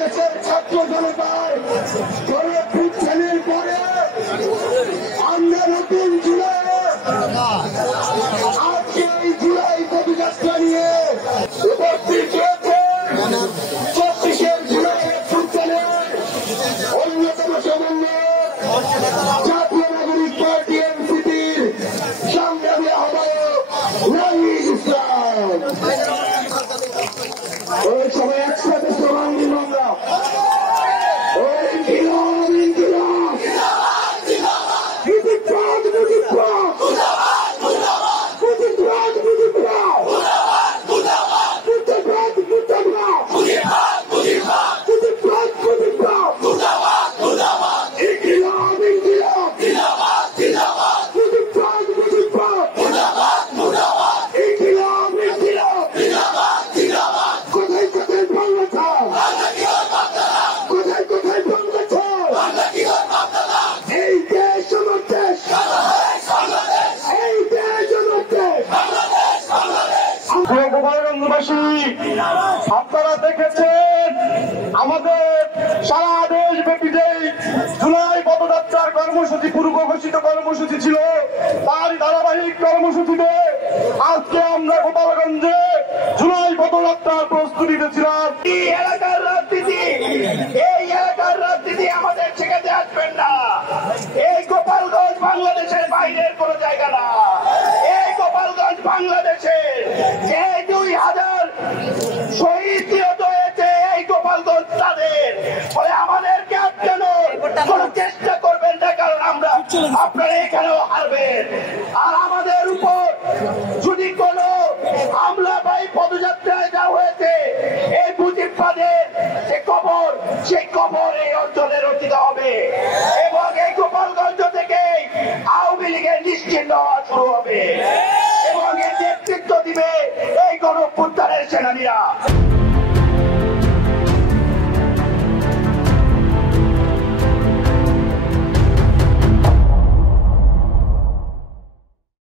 বাংলাদেশের ছাত্র জনতার গণঅভ্যুত্থানের পরে আমরা নতুন জুলাই, আজকে এই জুলাই পদযাত্রা নিয়ে উপস্থিত হয়েছে 24 জুলাই অভ্যুত্থানের অন্যতম সমন্বয়ক জাতীয় নাগরিক পার্টি এনসিপির সংগ্রামী আহ্বায়ক নাহিদ ইসলাম। ওই সবাই একসাথে স্লোগান দিব আমরা, ওই ইনকিলাব ইনকিলাব, মুজিববাদ মুজিববাদ, মুজিববাদ মুজিববাদ, মুজিববাদ মুজিববাদ, মুজিববাদ মুজিববাদ, ইনকিলাব ইনকিলাব, মুজিববাদ মুজিববাদ, ইনকিলাব ইনকিলাব। কোথায় কোথায় বাংলা চাও, কোথায় কোথায় বাংলা চাও, এই দেশ আমার দেশ, এই দেশ আমার দেশ। গোপালগঞ্জবাসী, আপনারা দেখেছেন আমাদের সারা দেশ ব্যাপী যে জুলাই পদযাত্রার কর্মসূচি, পূর্ব ঘোষিত কর্মসূচি ছিল, তার ধারাবাহিক কর্মসূচিতে আজকে আমরা গোপালগঞ্জে জুলাই পদযাত্রার প্রস্তুতি নিয়েছিলাম। এই এলাকার রাজনীতি আমাদের ঠেকাতে আসবেন না। এই গোপালগঞ্জ বাংলাদেশের বাইরের কোন জায়গা না। এই গোপালগঞ্জ বাংলাদেশের যে 2000 শহীদ নিহত হয়েছে, এই গোপালগঞ্জ তাদের। ফলে আমাদেরকে আটকানোর কোন চেষ্টা করবেন না, কারণ আমরা আপনারা এখানেও হারবেন। আর আমাদের উপর যদি কোন হামলা বা পদযাত্রায় যা হয়েছে, এই মুজিববাদের যে কবর, সেই কবর এই অঞ্চলে রচিত হবে এবং এই গোপালগঞ্জ থেকে আওয়ামী লীগের নিশ্চিহ্ন হওয়া শুরু হবে এবং এর নেতৃত্ব দিবে এই গণঅভ্যুত্থানের সেনানীরা।